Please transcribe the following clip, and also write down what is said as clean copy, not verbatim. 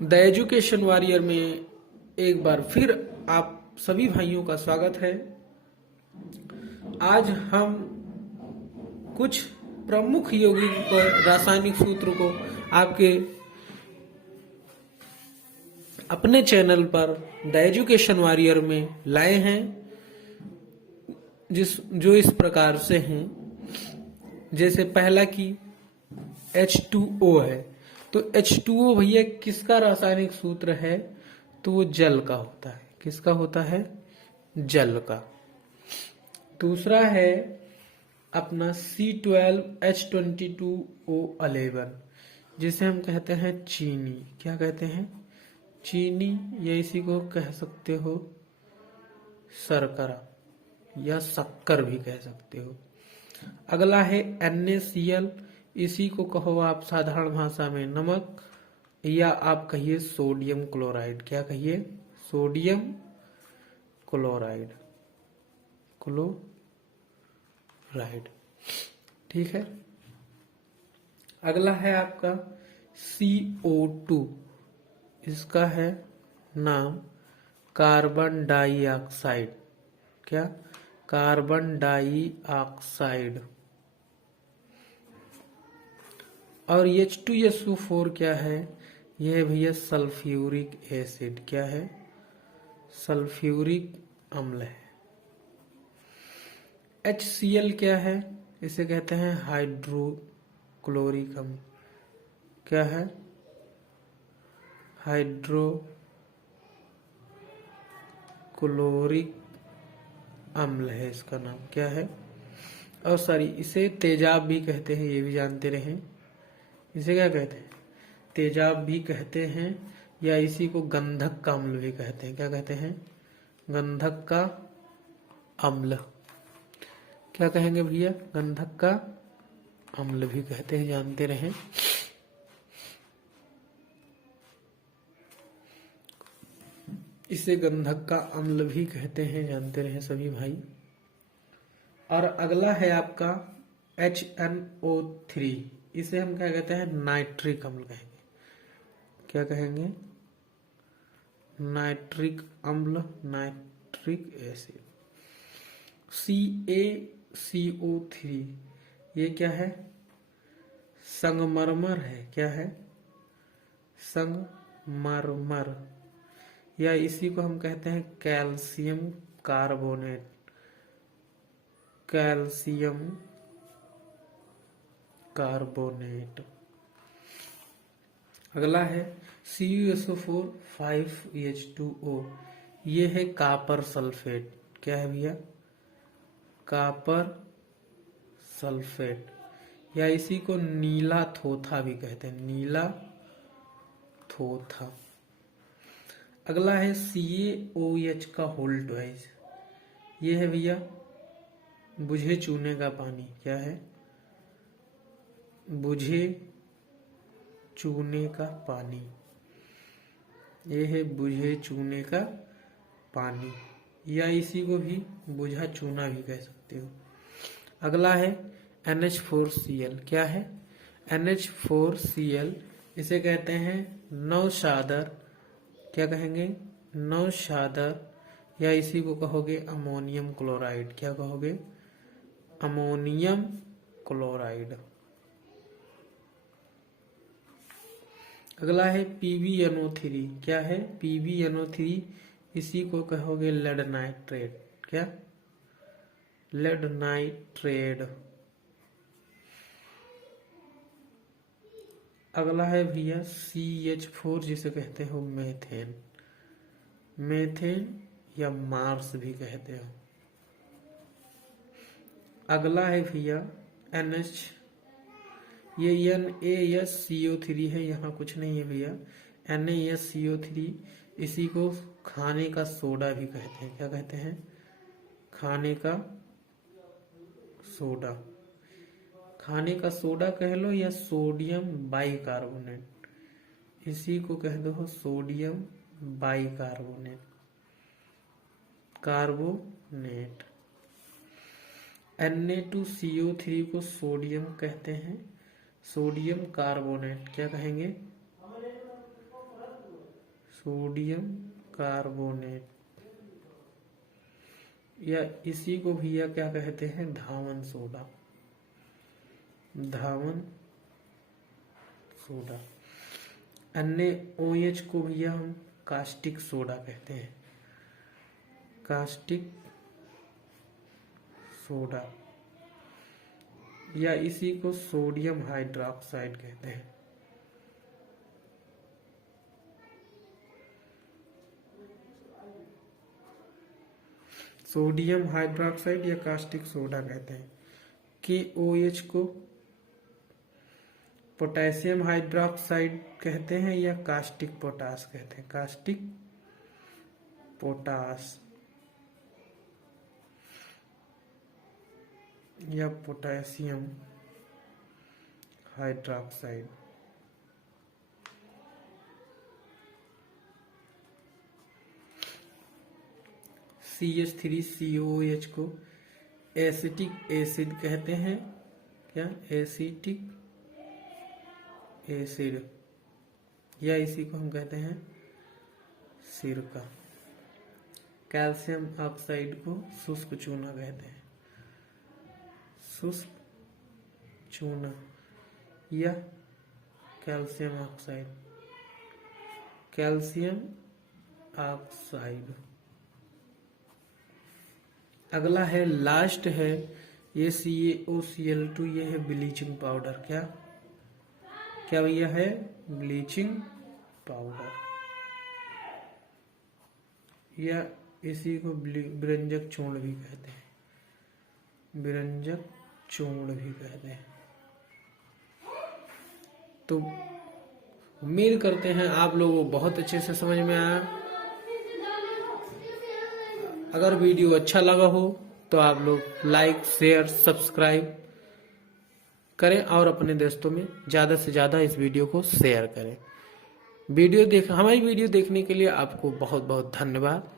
The education warrior में एक बार फिर आप सभी भाइयों का स्वागत है। आज हम कुछ प्रमुख यौगिक पर रासायनिक सूत्र को आपके अपने चैनल पर द एजुकेशन वॉरियर में लाए हैं, जो इस प्रकार से हैं। जैसे पहला की H2O है, तो H2O भैया किसका रासायनिक सूत्र है? तो वो जल का होता है। किसका होता है? जल का। दूसरा है अपना C12H22O11, जिसे हम कहते हैं चीनी। क्या कहते हैं? चीनी, या इसी को कह सकते हो शर्करा या शक्कर भी कह सकते हो। अगला है NaCl, इसी को कहो आप साधारण भाषा में नमक, या आप कहिए सोडियम क्लोराइड। क्या कहिए? Sodium chloride. ठीक है। अगला है आपका CO2, इसका है नाम कार्बन डाइऑक्साइड। क्या? Carbon dioxide. और H2SO4 क्या है? यह भैया सल्फ्यूरिक एसिड। क्या है? सल्फ्यूरिक अम्ल है। HCl क्या है? इसे कहते हैं हाइड्रोक्लोरिक अम्ल। क्या है? हाइड्रोक्लोरिक अम्ल है इसका नाम। क्या है? और सॉरी, इसे तेजाब भी कहते हैं, ये भी जानते रहें। इसे क्या कहते हैं? तेजाब भी कहते हैं, या इसी को गंधक का अम्ल भी कहते हैं। क्या कहते हैं? गंधक का अम्ल। क्या कहेंगे भैया? गंधक का अम्ल भी कहते हैं, जानते रहें। इसे गंधक का अम्ल भी कहते हैं, जानते रहें सभी भाई। और अगला है आपका HNO3, इसे हम क्या कहते हैं? नाइट्रिक अम्ल कहेंगे। क्या कहेंगे? नाइट्रिक अम्ल, नाइट्रिक एसिड। CaCO3, ये क्या है? संगमरमर है। क्या है? संगमरमर, या इसी को हम कहते हैं कैल्शियम कार्बोनेट। Calcium carbonate. अगला है CuSO4 5H2O, ये है कापर सल्फेट। क्या है भैया? कापर सल्फेट, या इसी को नीला थोथा भी कहते हैं। नीला थोथा। अगला है CaOH का होल ट्वाइस, ये है भैया बुझे चूने का पानी। क्या है? बुझे चूने का पानी। ये है बुझे चूने का पानी, या इसी को भी बुझा चूना भी कह सकते हो। अगला है NH4Cl। क्या है? NH4Cl, इसे कहते हैं नौशादर। क्या कहेंगे? नौशादर, या इसी को कहोगे अमोनियम क्लोराइड। क्या कहोगे? Ammonium chloride. अगला है PbNO3। क्या है? PbNO3, इसी को कहोगे लेड नाइट्रेट। क्या? Lead nitrate. अगला है भैया CH4, जिसे कहते हो मेथेन। मेथेन या मार्स भी कहते हो। अगला है भैया NH, ये NaSCO3 है, यहाँ कुछ नहीं है भैया। NaSCO3, इसी को खाने का सोडा भी कहते हैं। क्या कहते हैं? खाने का सोडा। खाने का सोडा कह लो, या सोडियम बाइकार्बोनेट, इसी को कह दो सोडियम बाइकार्बोनेट। कार्बोनेट। Na2CO3 को सोडियम कहते हैं, सोडियम कार्बोनेट। क्या कहेंगे? सोडियम कार्बोनेट, या इसी को भैया क्या कहते हैं, धावन सोडा, धावन सोडा। अन्य OH को भैया हम कास्टिक सोडा कहते हैं, कास्टिक सोडा, या इसी को सोडियम हाइड्रोक्साइड कहते हैं। सोडियम हाइड्रोक्साइड या कास्टिक सोडा कहते हैं। KOH को पोटेशियम हाइड्रोक्साइड कहते हैं या कास्टिक पोटास कहते हैं, कास्टिक पोटास या पोटेशियम हाइड्रोक्साइड। CH3COOH को एसिटिक एसिड कहते हैं, क्या, एसिटिक एसिड, या इसी को हम कहते हैं सिरका। कैल्शियम ऑक्साइड को शुष्क चूना कहते हैं, शुष्क चूना या कैल्शियम ऑक्साइड, कैल्शियम ऑक्साइड। अगला है, लास्ट है ये CaOCl2, ये है ब्लीचिंग पाउडर। क्या क्या भैया है, ब्लीचिंग पाउडर, या इसी को विरंजक चूर्ण भी कहते हैं, विरंजक चूर्ण भी कहते हैं। तो उम्मीद करते हैं आप लोगों को बहुत अच्छे से समझ में आया। अगर वीडियो अच्छा लगा हो तो आप लोग लाइक, शेयर, सब्सक्राइब करें और अपने दोस्तों में ज़्यादा से ज़्यादा इस वीडियो को शेयर करें। हमारी वीडियो देखने के लिए आपको बहुत बहुत धन्यवाद।